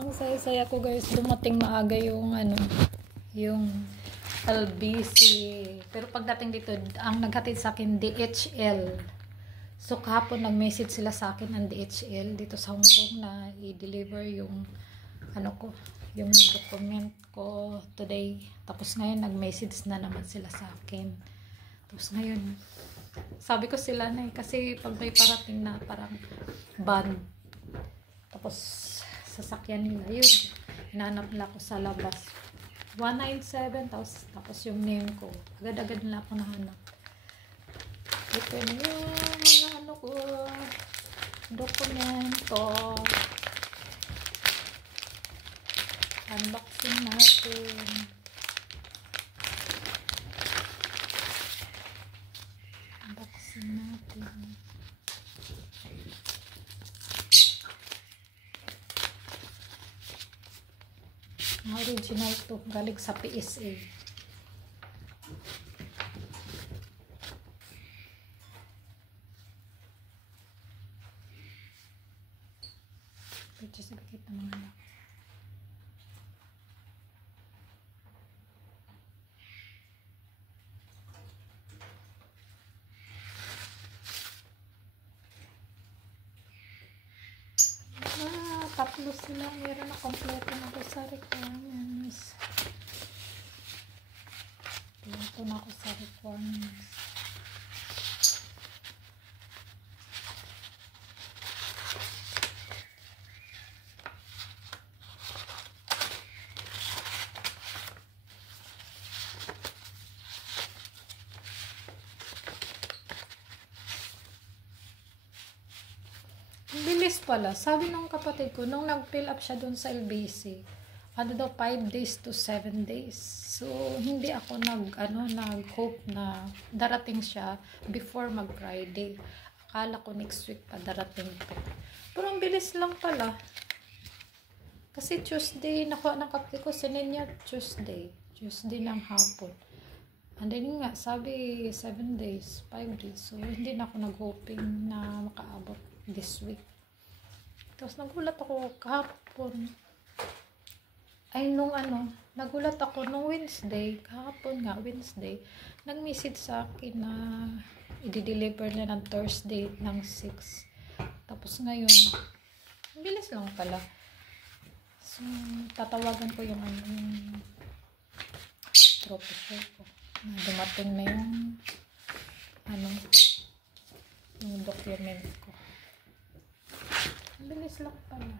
ang saya-saya ko guys. Dumating maaga yung yung LBC. Pero pagdating dito, ang naghatid sa akin DHL. So kahapon nag-message sila sa akin ng DHL dito sa Hong Kong na i-deliver yung yung document ko today. Tapos ngayon nag-message na naman sila sa akin. Tapos ngayon sabi ko sila na kasi pag may parating na parang van, tapos sasakyan nila yun, hinanap nila ako sa labas 197, tapos yung name ko agad-agad nila ako nahanap. Ito na yung mga ko dokumento. Unboxing natin. Original to, galing sa PSA. Purchase certificate ng mga anak. Tatlo sila. Meron na kompleto na ako sa requirements. Kompleto na ako sa requirements. Bilis pala. Sabi ng kapatid ko, nung nag-fill up siya dun sa LBC, 5 days to 7 days. So, hindi ako nag-hope na darating siya before mag-Friday. Akala ko next week pa darating to. Pero ang bilis lang pala. Kasi Tuesday, nakuha ng kapatid ko, sininya Tuesday ng hapon. And then nga, sabi 7 days, 5 days. So, hindi na ako nag-hoping na makaabot this week. Tapos nagulat ako kahapon. Nagulat ako nung Wednesday, kahapon nga, Wednesday, nag-message sa akin na i-deliver na ng Thursday ng 6. Tapos ngayon, bilis lang pala. So, tatawagan ko yung professor ko. Dumating na yung document ko. Bilis lang pala.